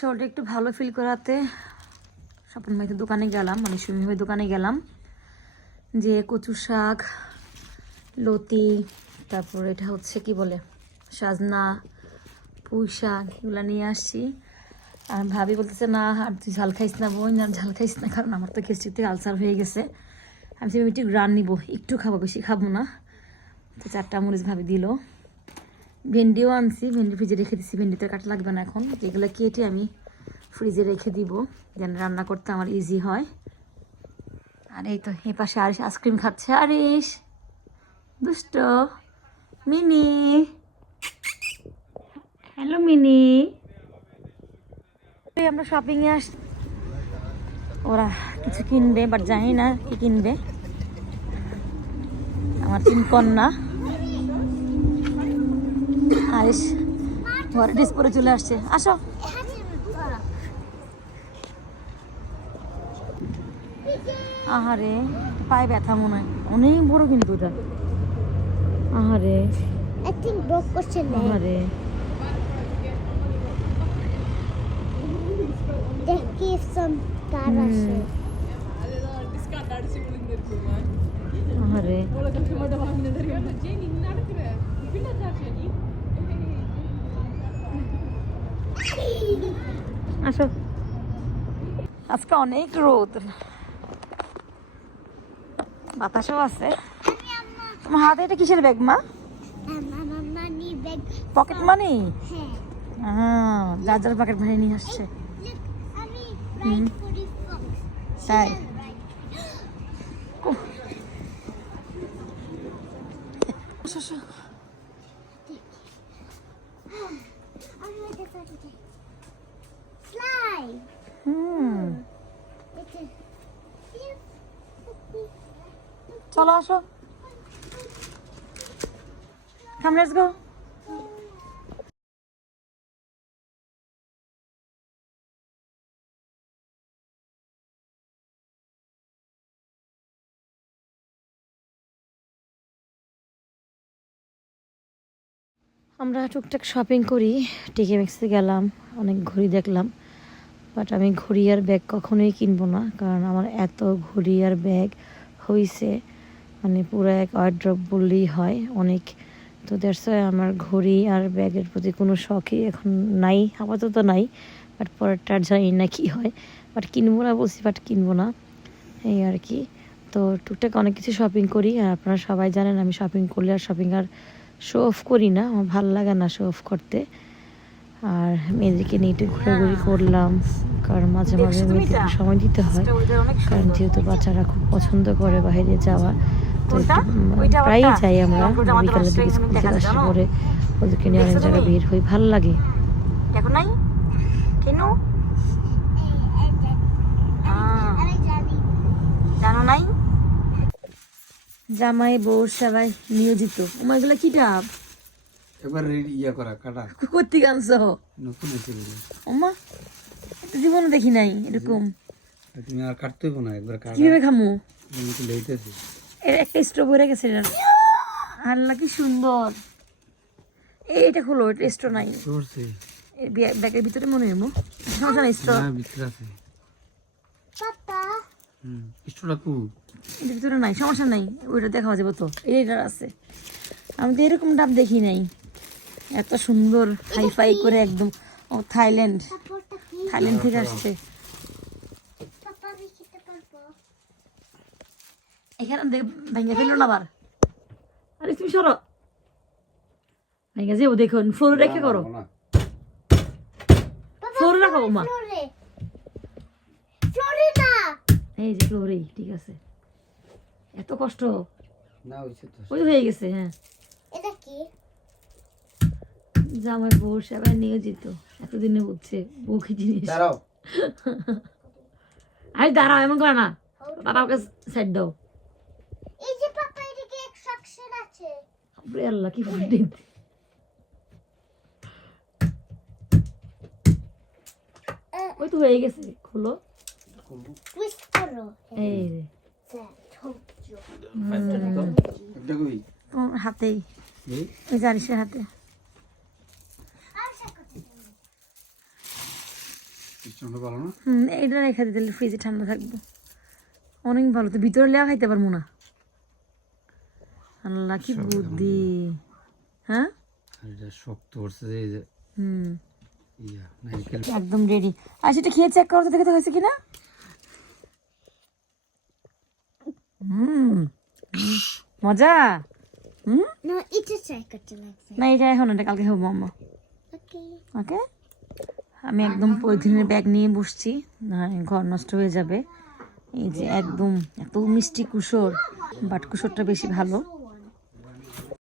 শরীরটা একটু ভালো ফিল করাতে স্বপন ভাইতে দোকানে গেলাম মানে সুমি ভাই দোকানে গেলাম। যে কচু শাক, লতি, তারপর এটা হচ্ছে কি বলে, সাজনা, পুঁই শাক, এগুলো নিয়ে আসছি। আর ভাবি বলতেছে, না, আর তুই ঝাল খাইস না বোন, আর ঝাল খাইস না, কারণ আমার তো খেস্টিতে আলসার হয়ে গেছে। আমি একটু গ্রান নিবো, একটু খাব, বেশি খাব না। তো চারটা মরিচ ভাবি দিল। ভেন্ডিও আনছি, ভেন্ডি ফ্রিজে রেখে দিচ্ছি ভেন্ডিতে কাটা লাগবে না এখন। এগুলো কেটে আমি ফ্রিজে রেখে দিব, যেন রান্না করতে আমার ইজি হয়। আর এই তো এ পাশে আরিস আইসক্রিম খাচ্ছে। আরিস দুষ্ট! মিনি! Hello, Mini! আমরা শপিংয়ে আস, ওরা কিছু কিনবে বাট জানি না কি কিনবে। আমার তিন কন্যা। আরিস ঘরে ড্রেস পরে চলে আসছে। আসো। আহারে পায়ে ব্যথা মনে হয়। অনেক বড় কিন্তু ওটা আহারে. আহারে। দেখি some কার আছে আসো। আজকে অনেক রোদ। বাতাসও আছে। তোমার হাতে এটা কিসের ব্যাগ মা? পকেট মানি হ্যাঁ যার পকেট মানি নিয়ে আসছে। তাই। আমি হুম এটা চলো আসো। লেটস গো আমরা টুকটাক শপিং করি টিকে মিক্সে গেলাম অনেক ঘড়ি দেখলাম। বাট আমি ঘড়ি আর ব্যাগ কখনোই কিনবো না, কারণ আমার এত ঘড়ি আর ব্যাগ হয়েছে মানে পুরো এক ওয়ার্ড্রপ বললেই হয়, অনেক। তো দ্যাটস আমার ঘড়ি আর ব্যাগের প্রতি কোনো শখই এখন নাই, আপাতত নাই বাট পরেরটা আর জানি না কি হয়। বাট কিনবো না বলছি বাট কিনবো না, এই আর কি। তো টুকটাক অনেক কিছু শপিং করি, আর আপনারা সবাই জানেন আমি শপিং করলে আর শপিং আর শো অফ করি না, আমার ভালো লাগে না শো অফ করতে। আর মেয়েদেরকে নিয়ে একটু ঘোরাঘুরি করলাম কারণ মাঝে মাঝে মেয়েদেরকে সময় দিতে হয় কারণ যেহেতু বাচ্চারা খুব পছন্দ করে বাইরে যাওয়া তো প্রায়ই যাই আমরা বিকালের দিকে স্কুল থেকে আসার পরে ওদেরকে নিয়ে অনেক জায়গায় বের হই ভালো লাগে। দেখো নাই? কেন? জানো নাই? জামাই বউ সবাই নিয়োজিত। ওমা এগুলো কি ডাব? এবার ইয়া করা কাটা। করতে গানছ? নতুন এসে ওমা জীবনে দেখি নাই এরকম। তুমি আর কাটতে হইব না একবার কাটা। কীভাবে খামু? তো এর একটা হয়ে গেছে এটা। আল্লাহ কি সুন্দর। এই এটা হলো এটা স্টো নাই। করছে এই ব্যাগ- ব্যাগের ভিতরে মনে হয় মো। সমস্যা নাই না ভিতরে আছে। পাপা। হুম স্টোটা কু? এটার ভিতরে নাই সমস্যা নাই ওইটা দেখা যাবে তো। এইটার আছে। আমি তো এরকম ডাব দেখি নাই। এত সুন্দর হাই ফাই করে একদম। ও থাইল্যান্ড। থাইল্যান্ড থেকে আসছে। এখানে দেখ ভেঙে ফেলল না আবার? আরে তুমি সরো। ভেঙে যাব দেখুন ফ্লোর রেখে করো। না ফ্লোর রাখো মা। ফ্লোরে। ফ্লোরে না। এই যে ফ্লোরেই ঠিক আছে। এত কষ্ট। না হইছে তো। ওই হয়ে গেছে হ্যাঁ। এটা কি? জামাই বউ সবাই নিয়োজিত এতদিনে বুঝছে বউ কি জিনিস দাঁড়াও। আরে দাঁড়াও এমন করে না। বাবাকে সাইড দাও। এই যে পাপা এদিকে এক সেকশন আছে। বাপরে আল্লাহ কি ফুটিং ওই তো হয়ে গেছে খুলো। টুইস্ট করো। এই রে। হাতেই। এই। ওই জানিসের হাতে আর সাকো স্টোনটা ভালো না হুম এটা রেখে দিতে ফ্রিজে ঠান্ডা থাকব। অনেক ভালো তো ভিতরে লেয়া খাইতে পারব না। আল্লাহ কি বুদ্ধি। হ্যাঁ? এটা শক্ত করছে এই যে হুম। একদম রেডি আর সেটা খেয়ে চেক করো তো দেখে তো হয়েছে কিনা। হুম। হুম, মজা হুম না এটা এখন এটা কালকে খাব আম্মা ওকে ওকে আমি একদম পলিথিনের ব্যাগ নিয়ে বসছি, না ঘর নষ্ট হয়ে যাবে। এই যে একদম, এত মিষ্টি কুসর বাট কুসরটা বেশি ভালো।